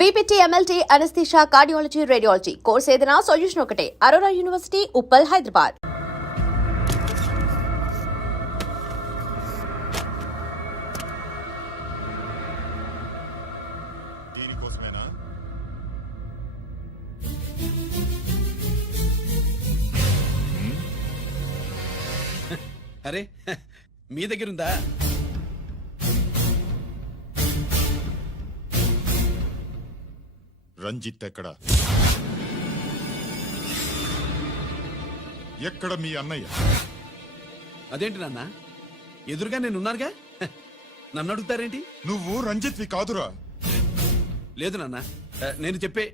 BPT, MLT, anaesthesia, cardiology, radiology course ఏదైనా solution ఒకటే. Aurora University, Uppal, Hyderabad. దీనికోసమేనా? అరే మీ దగ్గరుందా? రంజిత్ ఎక్కడ? ఎక్కడ మీ అన్నయ్య? అదేంటి నాన్న, ఎదురుగా నేనున్నానుగా, నన్ను అడుగుతారేంటి? నువ్వు రంజిత్వి కాదురా. లేదు నాన్న, నేను చెప్పే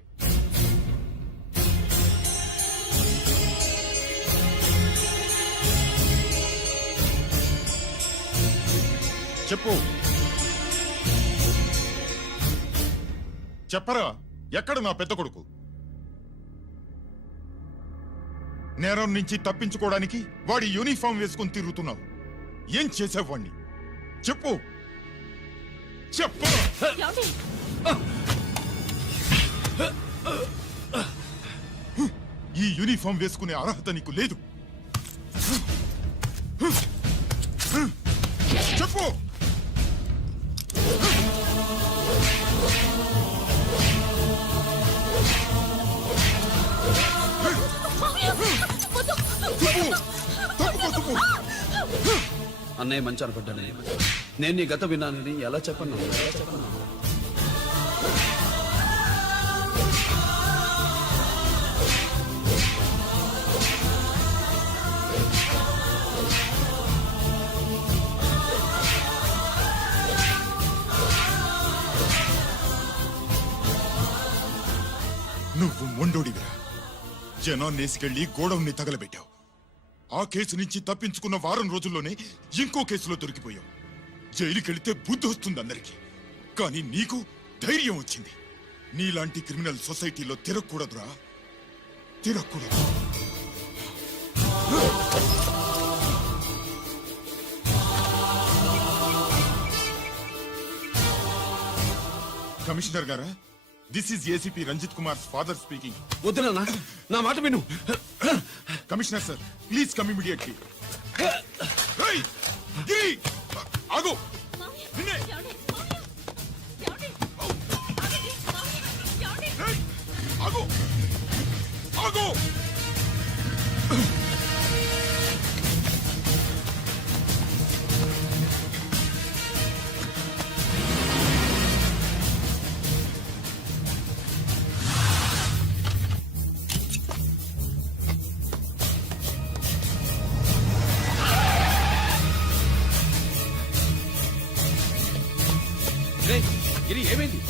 చెప్పు. చెప్పరా, ఎక్కడ నా పెద్ద కొడుకు? నేరం నుంచి తప్పించుకోవడానికి వాడి యూనిఫామ్ వేసుకుని తిరుగుతున్నావు. ఏం చేసావు వాణ్ణి? చెప్పు చెప్పు. ఈ యూనిఫామ్ వేసుకునే అర్హత నీకు లేదు. చెప్పు. అన్నయ్య మంచి అనుకుంటాను. నేను నీ గత విన్నానని ఎలా చెప్పను? నువ్వు మొండోడివిరా. జనాన్నేసుకెళ్లి గోడౌన్ని తగలబెట్టావు. ఆ కేసు నుంచి తప్పించుకున్న వారం రోజుల్లోనే ఇంకో కేసులో దొరికిపోయావు. జైలుకెళ్తే బుద్ధి వస్తుంది అందరికీ, కానీ నీకు ధైర్యం వచ్చింది. నీలాంటి క్రిమినల్ సొసైటీలో తిరగకూడదురా, తిరగకూడదు. కమిషనర్ గారా, this is ACP Ranjith Kumar father speaking. వద్దు నాన్న, నా మాట విను. Commissioner sir, please come immediately. Giri, ఆగు. నిన్నే. ఏయ్, ఆగు, ఆగు. గిరి, ఏమైంది?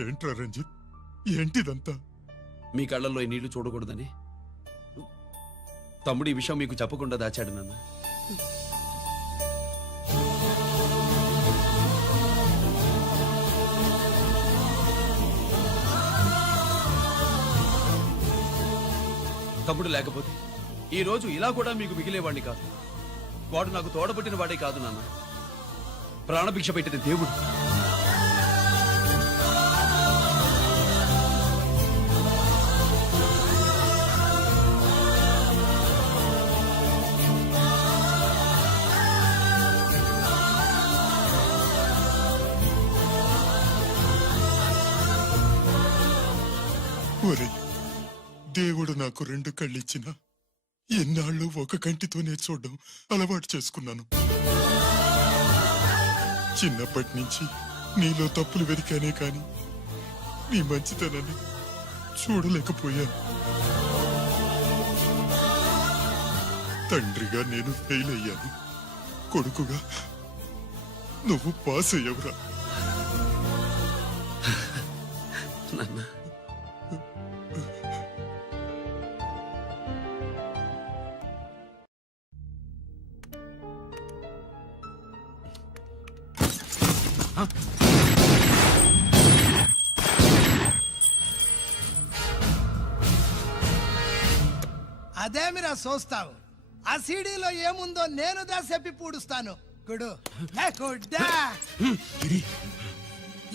ఏంట్రా రంజిత్, ఏంటిదంతా? మీ కళ్ళల్లో ఈ నీళ్లు చూడకూడదని తమ్ముడు ఈ విషయం మీకు చెప్పకుండా దాచాడు నాన్న. తమ్ముడు లేకపోతే ఈ రోజు ఇలా కూడా మీకు మిగిలేవాడిని కాదు. వాడు నాకు తోడబుట్టిన వాడే కాదు నాన్న, ప్రాణభిక్ష పెట్టిన దేవుడు. ఒరే, దేవుడు నాకు రెండు కళ్ళిచ్చిన ఎన్నాళ్ళు ఒక కంటితోనే చూడడం అలవాటు చేసుకున్నాను. చిన్నప్పటి నుంచి నీలో తప్పులు వెతికానే కాని నీ మంచితనాన్ని చూడలేకపోయాను. తండ్రిగా నేను ఫెయిల్ అయ్యాను. కొడుకుగా నువ్వు పాస్ అయ్యవురా. నాన్న అదేమిరా చూస్తావు? ఆ సీడీలో ఏముందో నేను చెప్పి పూడుస్తాను. గుడు గుడ్డా.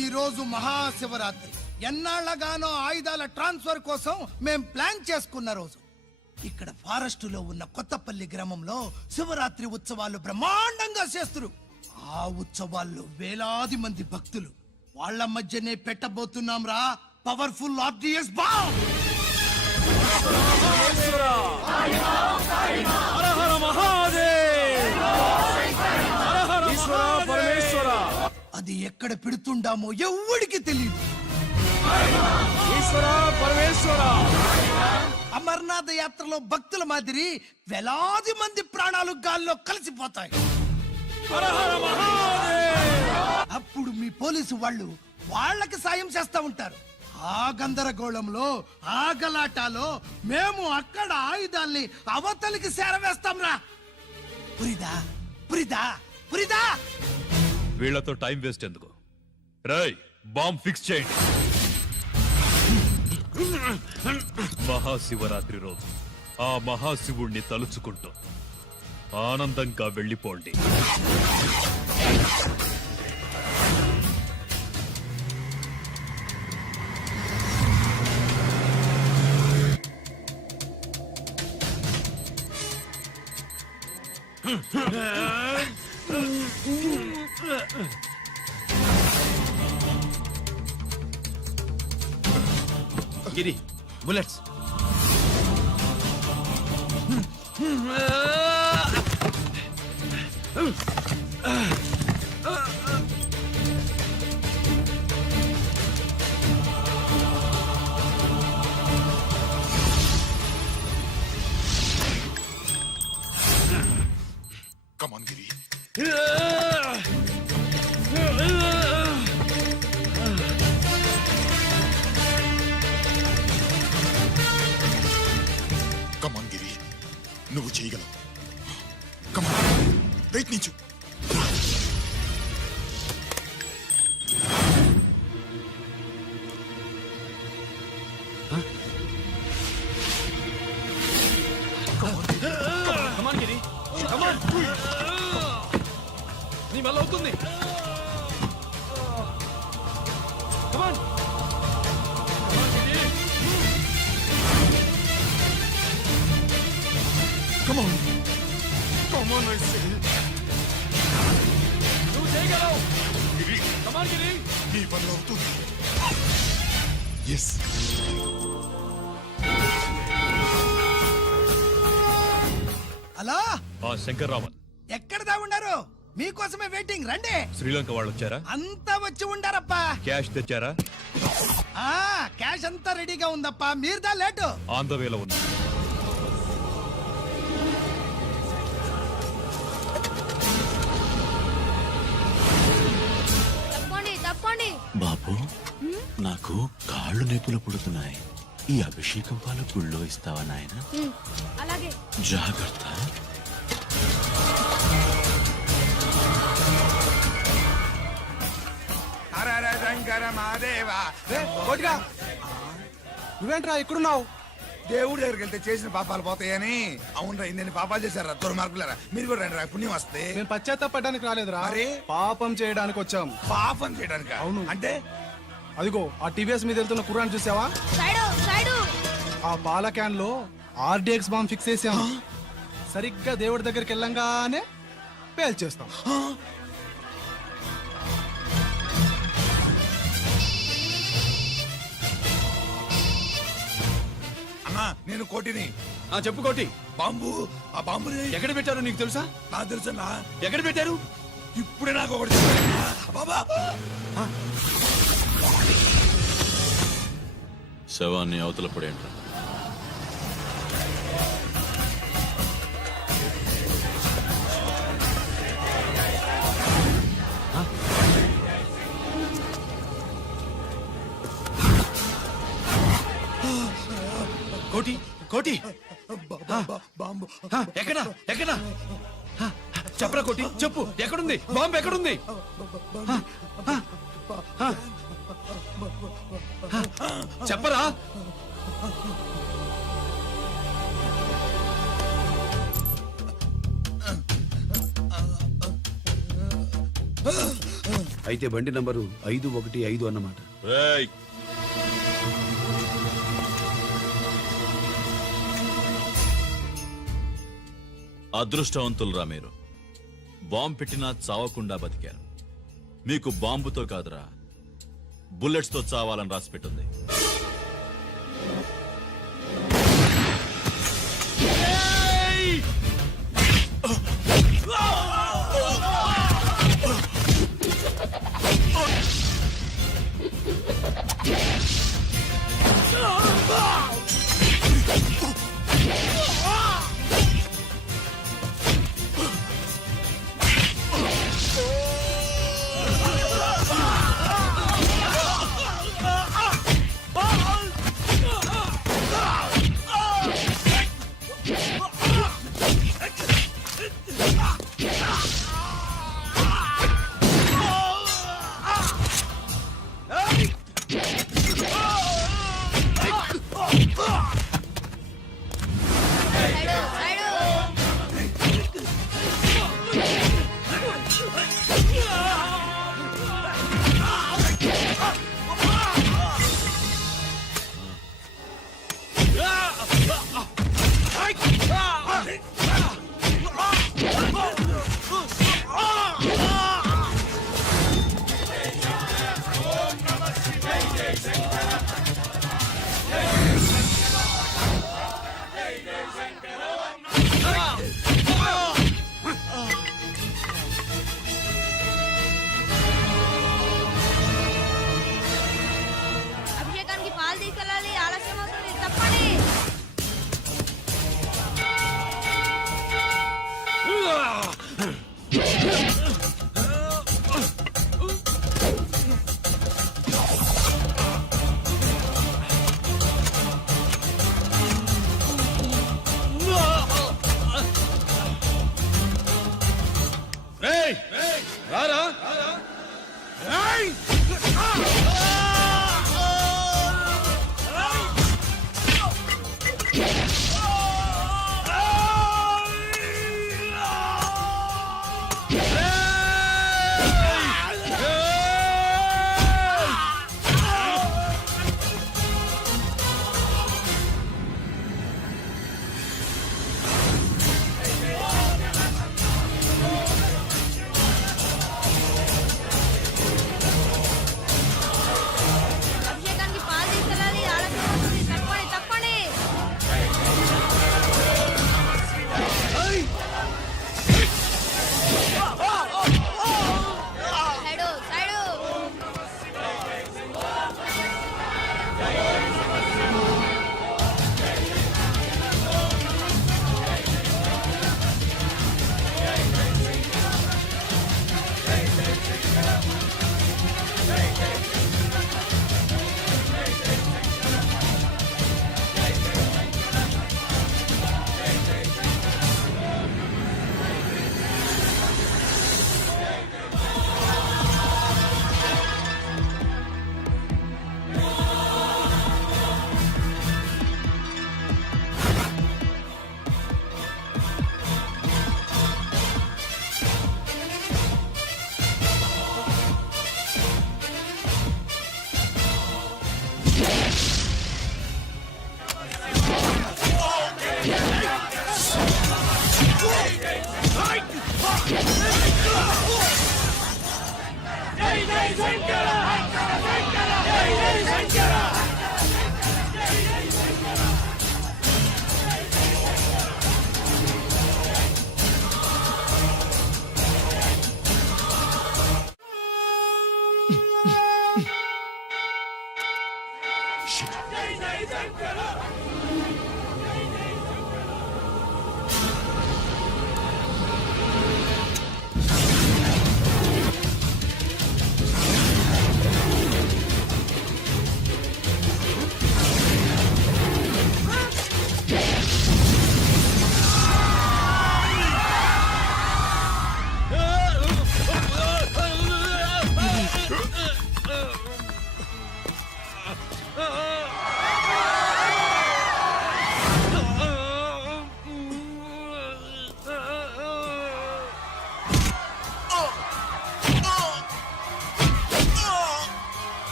ఈ రోజు మహాశివరాత్రి. ఎన్నాళ్లగానో ఆయుధాల ట్రాన్స్ఫర్ కోసం మేం ప్లాన్ చేసుకున్న రోజు. ఇక్కడ ఫారెస్ట్ లో ఉన్న కొత్తపల్లి గ్రామంలో శివరాత్రి ఉత్సవాలు బ్రహ్మాండంగా చేస్తున్నారు. ఆ ఉత్సవాల్లో వేలాది మంది భక్తులు. వాళ్ళ మధ్యనే పెట్టబోతున్నాం రా పవర్ఫుల్ ఆర్డిఎస్ బాంబ్. అది ఎక్కడ పెడుతుండామో ఎవ్వడికి తెలియదు. అమర్నాథ్ యాత్రలో భక్తుల మాదిరి వేలాది మంది ప్రాణాలు గాల్లో కలిసిపోతాయి. అప్పుడు మీ పోలీసు వాళ్ళు వాళ్ళకి సాయం చేస్తా ఉంటారు. ఆ గందరగోళంలో ఆ గలాటాలో మేము అక్కడ ఆయుధాల్ని అవతలికి చేరవేస్తాం రా. పురిదా పురిదా పురిదా. వీళ్లతో టైం వేస్ట్ ఎందుకు? రై బాంబ్ ఫిక్స్ చేయండి. మహాశివరాత్రి రోజు ఆ మహాశివుణ్ణి తలుచుకుంటూ ఆనందంగా వెళ్ళిపోండి. గిరి బుల్లెట్స్. కమాన్ గిరి. కమాన్ గిరి, నువ్వు చేయగలవు. కమాన్, ప్రయత్నించు. కమాన్ గిరి, కమాన్. నీ వల్ల అవుతుంది. కమాన్. Come on. Come on, I say. నువ్వు చేయగలవు. గిరి, కమాన్ గిరి. నీ వల్ల అవుతుంది. ఎస్. హలో, ఆ శంకర్ రామన్ ఎక్కడ దా ఉన్నారు? మీకోసమే వెయిటింగ్. రండి. శ్రీలంక వాళ్ళు వచ్చారా? అంతా వచ్చి ఉండారప్పా. క్యాష్ తెచ్చారా? ఆ క్యాష్ అంతా రెడీగా ఉందప్పా. మీరుదా లేటు. ఆన్ ద వేలో ఉంది. తప్పండి. బాబు, నాకు కాళ్ళు నొప్పులు పుడుతున్నాయి. ఈ అభిషేకం పాలు గుళ్ళో ఇస్తావా నాయన? అలాగే. జాగ్రత్త. నువ్వేంట్రా ఇక్కడున్నావు? దేవుడి దగ్గరికి వెళ్తే చేసిన పాపాలు పోతాయని. అవునరా, ఇన్ని పాపాలు చేశారా దుర్మార్గులారా. మీరు కూడా రండి రా, పుణ్యం వస్తే. మేము పశ్చాత్తాపడడానికి రాలేదురా, మరి? పాపం చేయడానికి వచ్చాం. పాపం చేయడానికి? అవును. అంటే అదిగో ఆ టీవీఎస్ మీద వెళ్తున్న కుర్రాన్ని చూసావా? ఆ పాల క్యాన్ లో ఆర్డిఎక్స్ బాంబ్ ఫిక్స్ చేసాం. సరిగ్గా దేవుడి దగ్గరికి వెళ్ళంగానే పేల్చేస్తాం. అన్నా, నేను కోటిని. చెప్పు కోటి. బాంబు, ఆ బాంబుని ఎక్కడ పెట్టారు నీకు తెలుసా? నాకు తెలుసన్నా. ఎక్కడ పెట్టారు? ఇప్పుడే నాకు ఒకటి చెప్పారన్నా. బాబా, శవాన్ని అవతల పడేంట్రా. కోటి కోటి బాంబు ఎక్కడా ఎక్కడా చెప్పరా కోటి చెప్పు ఎక్కడుంది బాంబు ఎక్కడుంది చెప్పరా అయితే బండి నంబరు 515 అన్నమాట. రేయ్, అదృష్టవంతులరా మీరు. బాంబు పెట్టినా చావకుండా బతికారు. మీకు బాంబుతో కాదురా, బుల్లెట్స్ తో చావాలని రాసి పెట్టింది.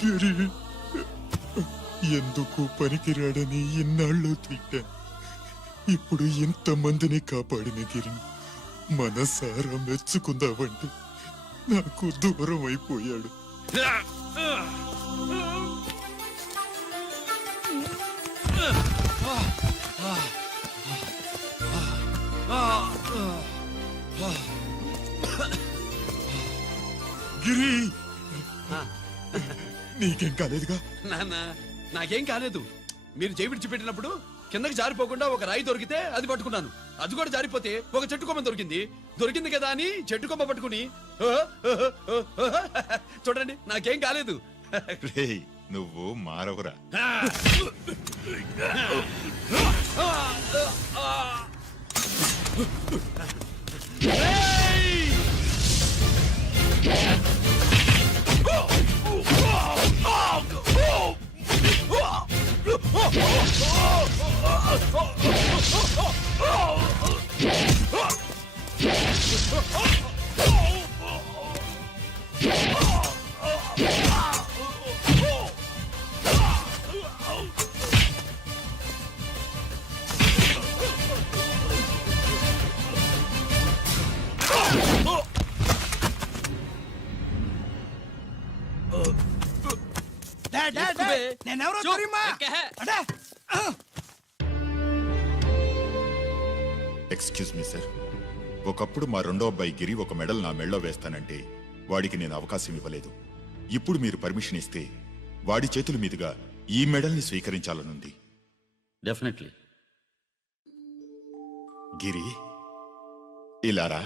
గిరి ఎందుకు పనికిరాడని ఇన్నాళ్ళు తిట్టాను. ఇప్పుడు ఇంతమందిని కాపాడిన గిరిని మనసారా మెచ్చుకుందామంటే నాకు దూరం అయిపోయాడు. గిరి నీకేం కాలేదుగా? నాన్న నాకేం కాలేదు. మీరు చేయి విడిచిపెట్టినప్పుడు కిందకి జారిపోకుండా ఒక రాయి దొరికితే అది పట్టుకున్నాను. అది కూడా జారిపోతే ఒక చెట్టు కొమ్మ దొరికింది కదా అని చెట్టు కొమ్మ పట్టుకుని చూడండి నాకేం కాలేదు. రేయ్, నువ్వు మారవురా. నేనెవరో తెలియమా? అడే, ఎక్స్క్యూజ్ మీ సార్, ఒకప్పుడు మా రెండో అబ్బాయి గిరి ఒక మెడల్ నా మెడలో వేస్తానంటే వాడికి నేను అవకాశం ఇవ్వలేదు. ఇప్పుడు మీరు పర్మిషన్ ఇస్తే వాడి చేతుల మీదుగా ఈ మెడల్ని స్వీకరించాలనుంది. డెఫినెట్లీ. గిరి ఇలారా.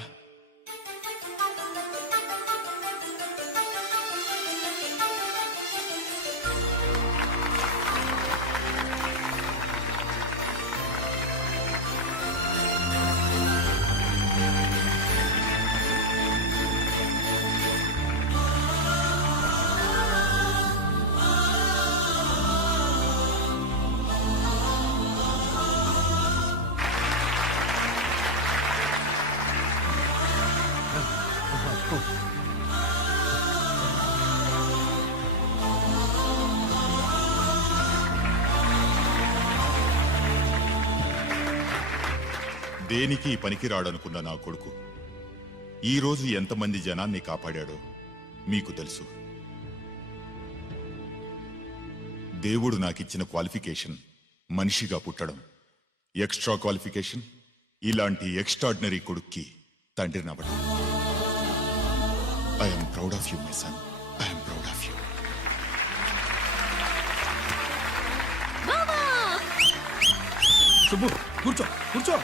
దేనికి పనికిరాడనుకున్న నా కొడుకు ఈ రోజు ఎంతమంది జనాన్ని కాపాడాడో మీకు తెలుసు. దేవుడు నాకిచ్చిన క్వాలిఫికేషన్ మనిషిగా పుట్టడం, ఎక్స్ట్రా క్వాలిఫికేషన్ ఇలాంటి ఎక్స్ట్రాడినరీ కొడుక్కి తండ్రినవ్వడం. I'm proud of you my son, I'm proud of you. Subbu కూర్చో కూర్చో